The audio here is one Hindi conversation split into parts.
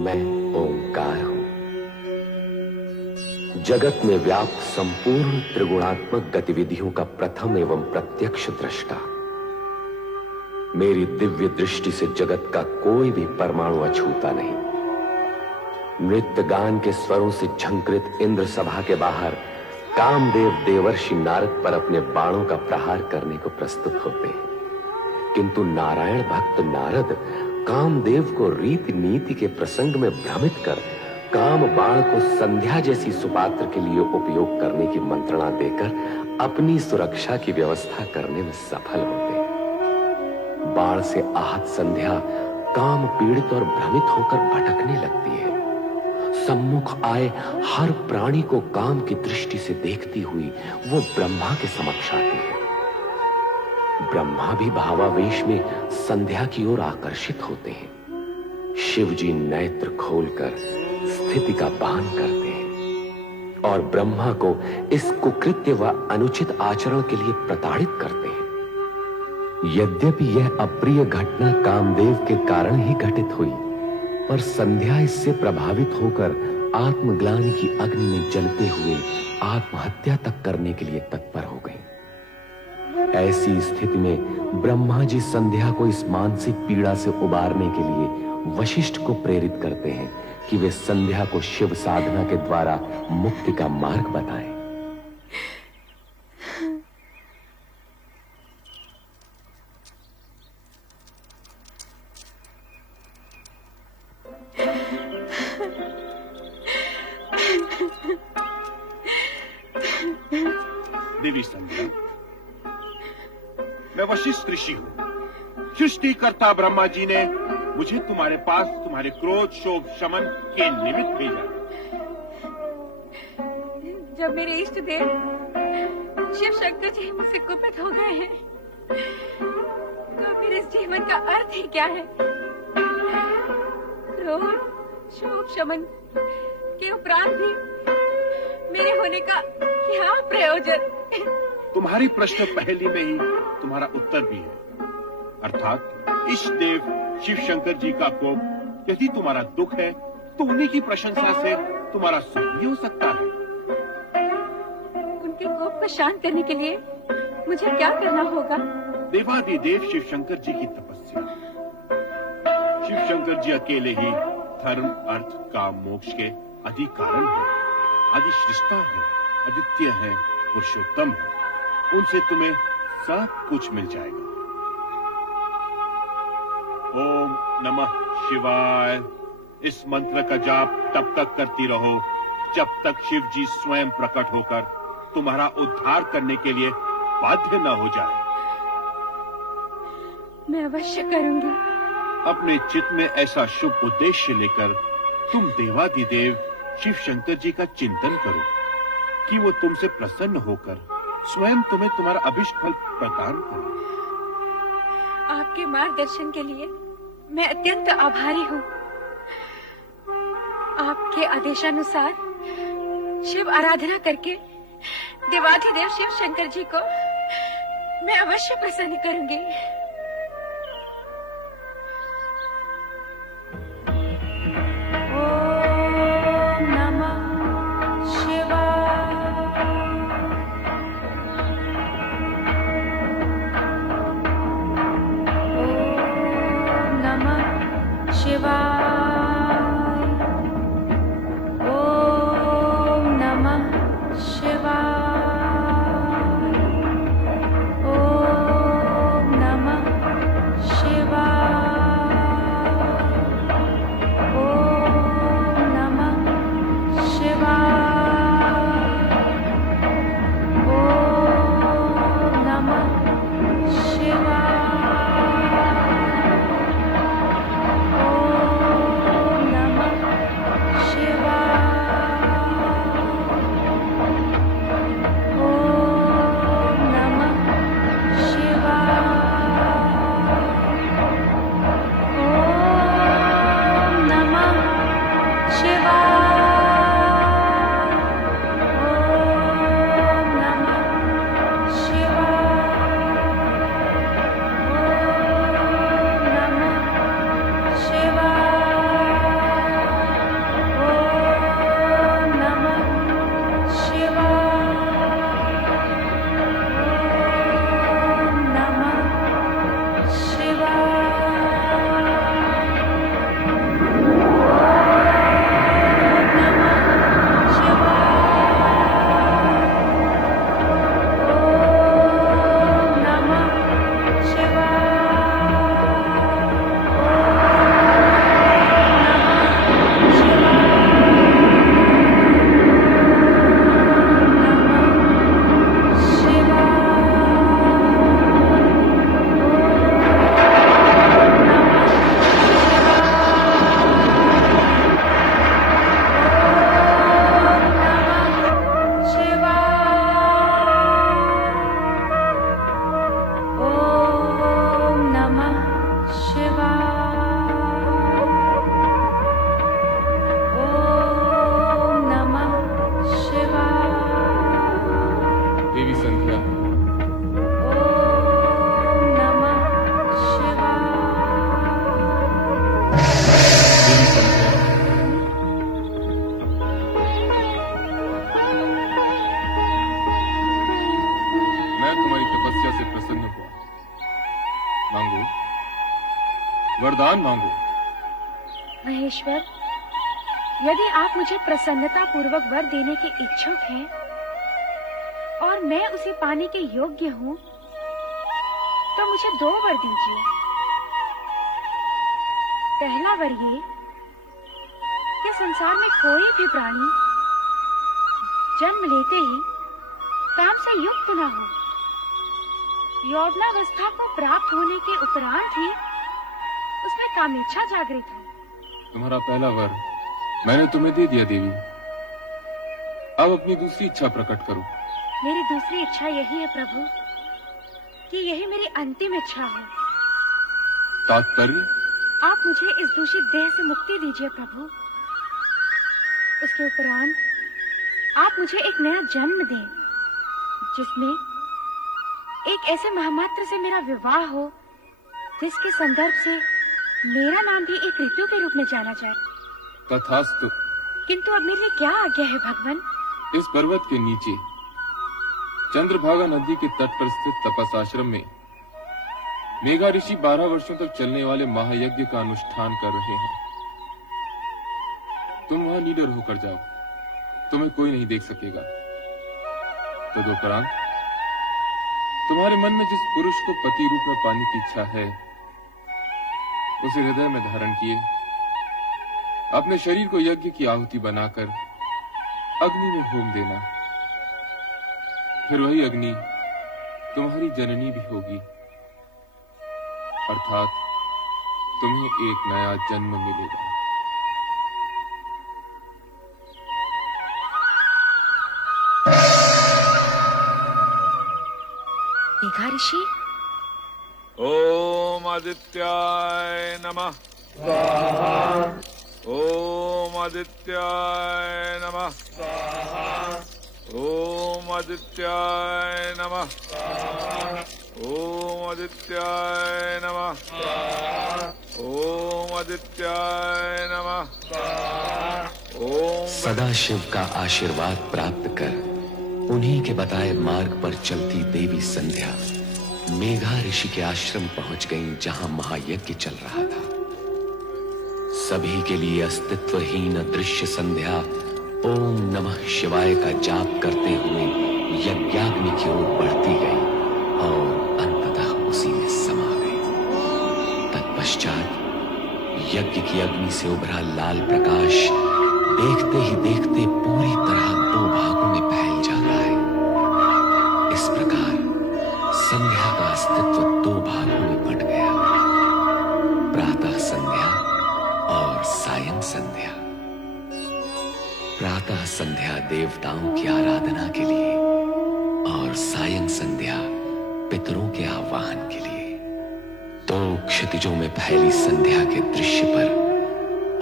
मैं ओंकार हूं, जगत में व्याप्त संपूर्ण त्रिगुणात्मक गतिविधियों का प्रथम एवं प्रत्यक्ष दृष्टा। मेरी दिव्य दृष्टि से जगत का कोई भी परमाणु अछूता नहीं। नृत्य गान के स्वरों से झंकृत इंद्र सभा के बाहर कामदेव देवर्षि नारद पर अपने बाणों का प्रहार करने को प्रस्तुत होते हैं, किंतु नारायण भक्त नारद कामदेव को रीति नीति के प्रसंग में भ्रमित कर काम बाण को संध्या जैसी सुपात्र के लिए उपयोग करने की मंत्रणा देकर अपनी सुरक्षा की व्यवस्था करने में सफल होते हैं। बाण से आहत संध्या काम पीड़ित और भ्रमित होकर भटकने लगती है। सम्मुख आए हर प्राणी को काम की दृष्टि से देखती हुई वो ब्रह्मा के समक्ष आती है। ब्रह्मा भी भावावेश में संध्या की ओर आकर्षित होते हैं। शिव जी नेत्र खोलकर स्थिति का भान करते हैं और ब्रह्मा को इस कुकृत्य व अनुचित आचरण के लिए प्रताड़ित करते हैं। यद्यपि यह अप्रिय घटना कामदेव के कारण ही घटित हुई, पर संध्या इससे प्रभावित होकर आत्मग्लानि की अग्नि में जलते हुए आत्महत्या तक करने के लिए तत्पर हो गई। ऐसी स्थिति में ब्रह्मा जी संध्या को इस मानसिक पीड़ा से उबारने के लिए वशिष्ठ को प्रेरित करते हैं कि वे संध्या को शिव साधना के द्वारा मुक्ति का मार्ग बताएं। देवी संध्या, मैं वशिष्ठ ऋषि हूं। सृष्टिकर्ता ब्रह्मा जी ने मुझे तुम्हारे पास तुम्हारे क्रोध शोभ शमन के निमित्त भेजा। जब मेरे इष्ट देव शिव शंकर जी मुझसे कुपित हो गए हैं, तो मेरे इस जीवन का अर्थ ही क्या है? क्रोध शोभ शमन के उपरांत भी मेरे होने का क्या प्रयोजन? तुम्हारी प्रश्न पहली में ही तुम्हारा उत्तर भी है, अर्थात इष्ट देव शिव शंकर जी का कोप यदि तुम्हारा दुख है तो उन्हीं की प्रशंसा से तुम्हारा सुख भी हो सकता है। उनके कोप को शांत करने के लिए मुझे क्या करना होगा? देवादिदेव शिव शंकर जी की तपस्या। शिव शंकर जी अकेले ही धर्म अर्थ काम मोक्ष के आदि कारण है, आदि सृष्टा है, अद्वितीय है, पुरुषोत्तम है। उनसे तुम्हें सब कुछ मिल जाएगा। ओम नमः शिवाय इस मंत्र का जाप तब तक करती रहो जब तक शिव जी स्वयं प्रकट होकर तुम्हारा उद्धार करने के लिए बाध्य न हो जाए। मैं अवश्य करूंगी। अपने चित्त में ऐसा शुभ उद्देश्य लेकर तुम देवादिदेव शिव शंकर जी का चिंतन करो कि वो तुमसे प्रसन्न होकर स्वयं तुम्हें तुम्हारा अभिष्ट फल प्रदान करे। आपके मार्गदर्शन के लिए मैं अत्यंत आभारी हूँ। आपके आदेशानुसार शिव आराधना करके देवाधिदेव शिव शंकर जी को मैं अवश्य प्रसन्न करूंगी। महेश्वर, यदि आप मुझे प्रसन्नता पूर्वक वर देने के इच्छुक हैं और मैं उसे पाने के योग्य हूँ, तो मुझे 2 वर दीजिए। पहला वर ये कि संसार में कोई भी प्राणी जन्म लेते ही काम से युक्त न हो। यौवनावस्था को प्राप्त होने के उपरांत ही उसमें कामेच्छा जागृत हो। तुम्हारा पहला वर मैंने तुम्हें दे दिया देवी। अब अपनी दूसरी इच्छा प्रकट करो। मेरी दूसरी इच्छा यही है प्रभु कि यही मेरी अंतिम इच्छा है। तात्पर्य? आप मुझे इस दूषित देह से मुक्ति दीजिए प्रभु। उसके उपरांत आप मुझे एक नया जन्म दें, जिसमें एक ऐसे महामात्र से मेरा विवाह हो जिसके संदर्भ से मेरा नाम भी एक ऋतु के रूप में जाना जाए। तथास्तु। किंतु अब मेरे लिए क्या आज्ञा है भगवान? इस पर्वत के नीचे चंद्रभागा नदी के तट पर स्थित तपस आश्रम में मेघा ऋषि 12 वर्षों तक चलने वाले महायज्ञ का अनुष्ठान कर रहे हैं। तुम वहां निडर होकर जाओ, तुम्हें कोई नहीं देख सकेगा। तदुपरांत तुम्हारे मन में जिस पुरुष को पति रूप में पाने की इच्छा है, उसे हृदय में धारण किए अपने शरीर को यज्ञ की आहुति बनाकर अग्नि में होम देना। फिर वही अग्नि तुम्हारी जननी भी होगी, अर्थात तुम्हें एक नया जन्म मिलेगा। मेघा ऋषि, ओम आदित्याय नमः। स्वाहा। ओम आदित्याय नमः। स्वाहा। ओम आदित्याय नमः। स्वाहा। ओम आदित्याय नमः। स्वाहा। ओम आदित्याय नमः। स्वाहा। ओम सदाशिव का आशीर्वाद प्राप्त कर उन्हीं के बताए मार्ग पर चलती देवी संध्या मेघा ऋषि के आश्रम पहुंच गईं, जहां महायज्ञ चल रहा था। सभी के लिए अस्तित्वहीन दृश्य संध्या ओम नमः शिवाय का जाप करते हुए यज्ञाग्नि की ओर बढ़ती गई और अंततः उसी में समा गई। तत्पश्चात यज्ञ की अग्नि से उभरा लाल प्रकाश देखते ही देखते पूरी तरह 2 भागों में फैल जाता है। इस प्रकार संध्या का अस्तित्व 2 भागों में बंट गया, प्रातः संध्या और सायं संध्या। प्रातः संध्या देवताओं की आराधना के लिए और सायं संध्या पितरों के आह्वान के लिए। तो क्षितिजों में फैली संध्या के दृश्य पर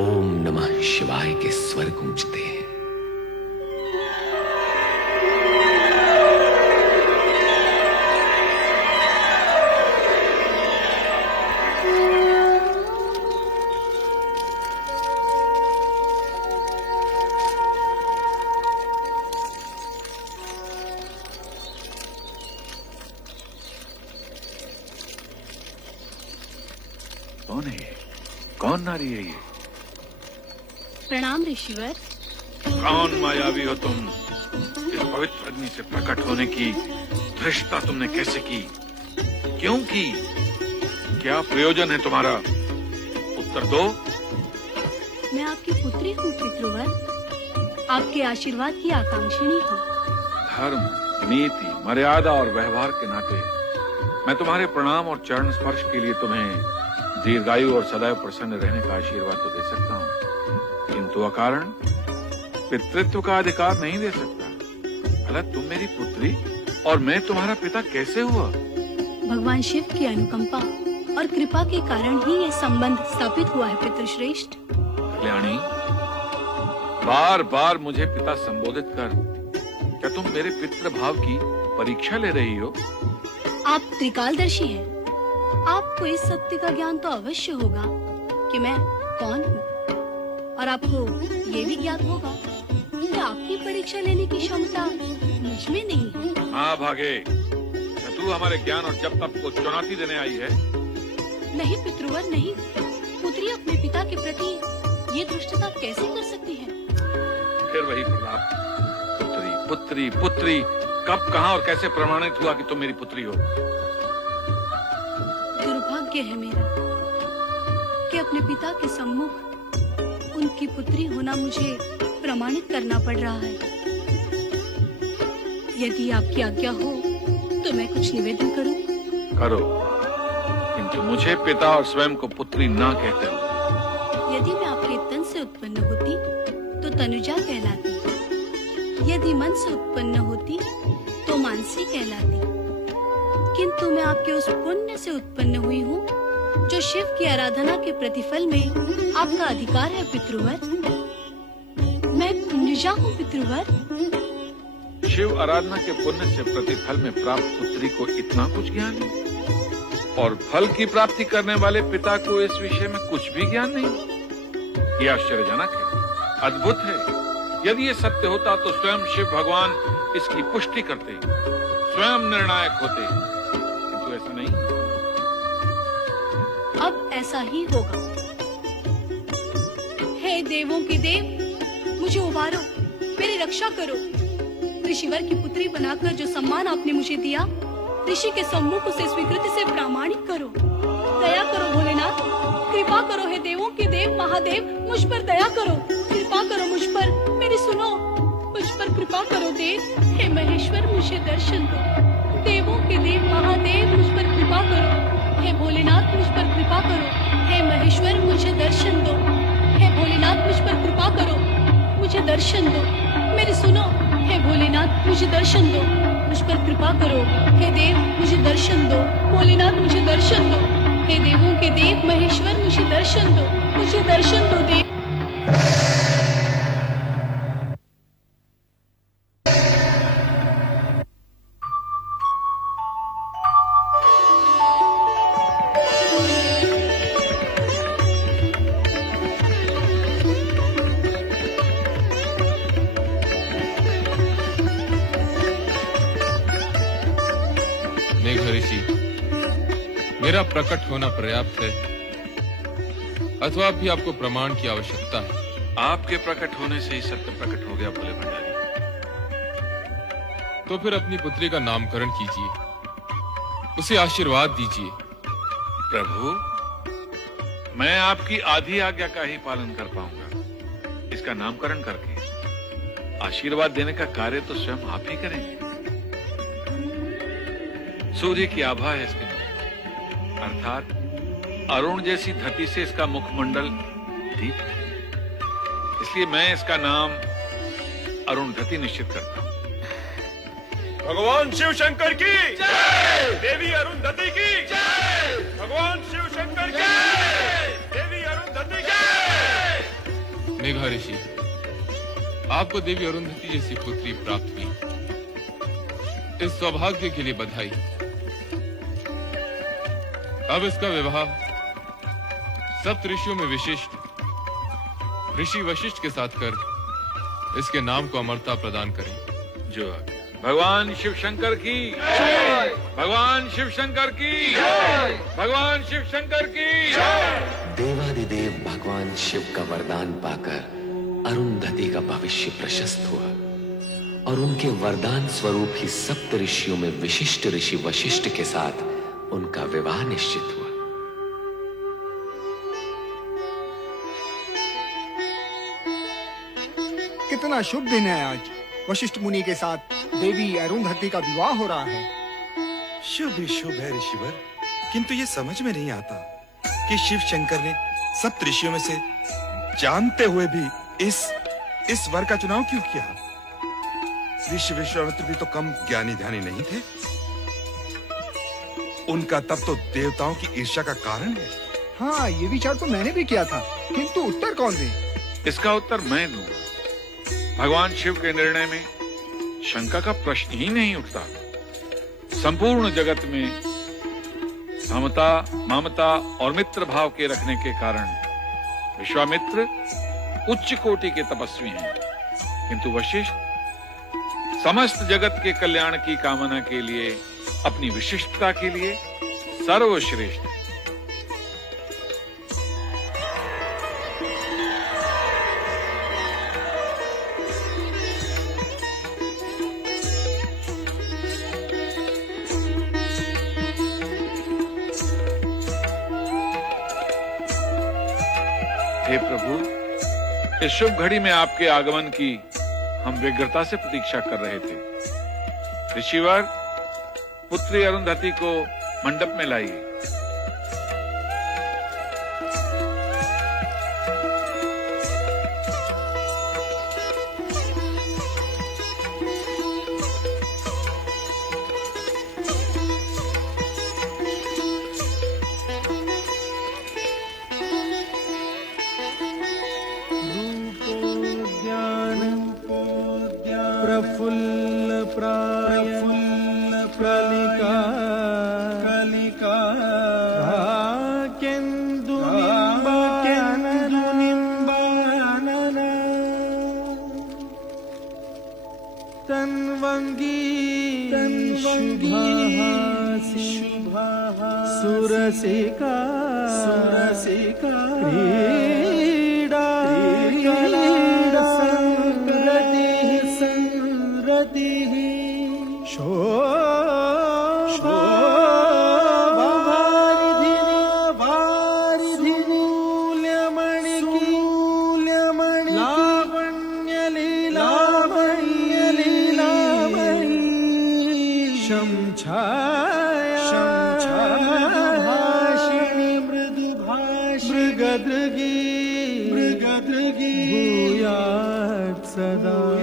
ओम नमः शिवाय के स्वर गूंजते हैं। कौन है ये? कौन नारी है ये? प्रणाम ऋषिवर। कौन मायावी हो तुम? इस पवित्र अग्नि से प्रकट होने की धृष्टता तुमने कैसे की? क्यों की? क्या प्रयोजन है तुम्हारा? उत्तर दो। मैं आपकी पुत्री हूँ पितृवर, आपके आशीर्वाद की आकांक्षिणी हूँ। धर्म, नीति, मर्यादा और व्यवहार के नाते मैं तुम्हारे प्रणाम और चरण स्पर्श के लिए तुम्हें दीर्घायु और सदैव प्रसन्न रहने का आशीर्वाद तो दे सकता हूँ, किंतु अकारण पितृत्व का अधिकार नहीं दे सकता। भला तुम मेरी पुत्री और मैं तुम्हारा पिता कैसे हुआ? भगवान शिव की अनुकंपा और कृपा के कारण ही ये संबंध स्थापित हुआ है पितृश्रेष्ठ। कल्याणी, बार बार मुझे पिता संबोधित कर क्या तुम मेरे पितृभाव की परीक्षा ले रही हो? आप त्रिकालदर्शी हैं। आपको इस सत्य का ज्ञान तो अवश्य होगा कि मैं कौन हूँ, और आपको ये भी ज्ञात होगा कि आपकी परीक्षा लेने की क्षमता मुझ में नहीं है। हाँ भागे, क्या तू हमारे ज्ञान और जब तक को चुनौती देने आई है? नहीं पितृवर नहीं, पुत्री अपने पिता के प्रति ये दुष्टता कैसे कर सकती है? फिर वही प्रताप, पुत्री पुत्री पुत्री, कब कहां और कैसे प्रमाणित हुआ कि तुम मेरी पुत्री हो? दुर्भाग्य है मेरा कि अपने पिता के सम्मुख उनकी पुत्री होना मुझे प्रमाणित करना पड़ रहा है। यदि आपकी आज्ञा हो तो मैं कुछ निवेदन करूं? करो, किंतु मुझे पिता और स्वयं को पुत्री ना कहते हो। यदि मैं आपके तन से उत्पन्न होती तो तनुजा कहलाती, यदि मन से उत्पन्न होती तो मानसी कहलाती, किंतु मैं आपके उस पुण्य से उत्पन्न हुई हूँ जो शिव की आराधना के प्रतिफल में आपका अधिकार है पितृवर। मैं तनुजा हूँ पितृवर। शिव आराधना के पुण्य से प्रतिफल में प्राप्त पुत्री को इतना कुछ ज्ञान नहीं, और फल की प्राप्ति करने वाले पिता को इस विषय में कुछ भी ज्ञान नहीं। यह आश्चर्यजनक है, अद्भुत है। यदि ये सत्य होता तो स्वयं शिव भगवान इसकी पुष्टि करते, स्वयं निर्णायक होते, किंतु ऐसा नहीं। अब ऐसा ही होगा। हे देवों के देव, मुझे उबारो, मेरी रक्षा करो। ऋषिवर की पुत्री बनाकर जो सम्मान आपने मुझे दिया, ऋषि के सम्मुख उसे स्वीकृति से प्रामाणिक करो। दया करो भोलेनाथ, कृपा करो। हे देवों के देव महादेव, मुझ पर दया करो, कृपा करो मुझ पर, मेरी सुनो, मुझ पर कृपा करो देव। हे महेश्वर, मुझे दर्शन दो। देवों के देव महादेव, मुझ पर कृपा करो। हे भोलेनाथ, मुझ पर कृपा करो। हे महेश्वर, मुझे दर्शन दो। हे भोलेनाथ, मुझ पर कृपा करो, मुझे दर्शन दो। मेरी सुनो, हे भोलेनाथ, मुझे दर्शन दो, मुझ पर कृपा करो। हे देव, मुझे दर्शन दो। भोलेनाथ, मुझे दर्शन दो। हे देवों के देव महेश्वर, मुझे दर्शन दो, मुझे दर्शन दो देव। मेरा प्रकट होना पर्याप्त है अथवा भी आपको प्रमाण की आवश्यकता है? आपके प्रकट होने से ही सत्य प्रकट हो गया भोले भंडारी। तो फिर अपनी पुत्री का नामकरण कीजिए, उसे आशीर्वाद दीजिए। प्रभु, मैं आपकी आधी आज्ञा का ही पालन कर पाऊंगा। इसका नामकरण करके आशीर्वाद देने का कार्य तो स्वयं आप ही करेंगे। सूर्य की आभा है इसके मुख, अर्थात अरुण जैसी धरती से इसका मुखमंडल दीप है। इसलिए मैं इसका नाम अरुणधति निश्चित करता हूं। भगवान शिव शंकर की जय, देवी अरुणधति की जय, भगवान शिव शंकर की जय, देवी अरुणधति की जय। मेघा ऋषि, आपको देवी अरुणधति जैसी पुत्री प्राप्त हुई, इस सौभाग्य के लिए बधाई। अब इसका विवाह सप्त ऋषियों में विशिष्ट ऋषि वशिष्ठ के साथ कर इसके नाम को अमरता प्रदान करें। जो भगवान शिव शंकर की जय, भगवान शिव शंकर की जय, भगवान शिव शंकर की जय। देवादिदेव भगवान शिव का वरदान पाकर अरुणधति का भविष्य प्रशस्त हुआ और उनके वरदान स्वरूप ही सप्त ऋषियों में विशिष्ट ऋषि वशिष्ठ के साथ उनका विवाह निश्चित हुआ। कितना शुभ दिन है आज। वशिष्ठ मुनि के साथ देवी अरुणधति का विवाह हो रहा है। शुभ ही शुभ है ऋषिवर, किंतु ये समझ में नहीं आता कि शिव शंकर ने सप्त ऋषियों में से जानते हुए भी इस वर का चुनाव क्यों किया? ऋषि विश्वामित्र भी तो कम ज्ञानी ध्यानी नहीं थे। उनका तप तो देवताओं की ईर्ष्या का कारण है। हाँ, ये विचार तो मैंने भी किया था, किंतु उत्तर कौन दे? इसका उत्तर मैं दूंगा। भगवान शिव के निर्णय में शंका का प्रश्न ही नहीं उठता। संपूर्ण जगत में समता, ममता और मित्र भाव के रखने के कारण विश्वामित्र उच्च कोटि के तपस्वी हैं, किंतु वशिष्ठ समस्त जगत के कल्याण की कामना के लिए, अपनी विशिष्टता के लिए सर्वश्रेष्ठ है। हे प्रभु, इस शुभ घड़ी में आपके आगमन की हम व्यग्रता से प्रतीक्षा कर रहे थे। ऋषिवर, पुत्री अरुंधति को मंडप में लाइए। प्रफुल्ल प्राफुल्ल कलिका कलिका केंदु निंबानन तन्वंगी शुभाः सुरसिका क्रीडा संरतिः शोभावारिधिनि मूल्यमणि लावण्यलीलामणि शंछायाभाषिणि मृगदृगी भूयात् सदा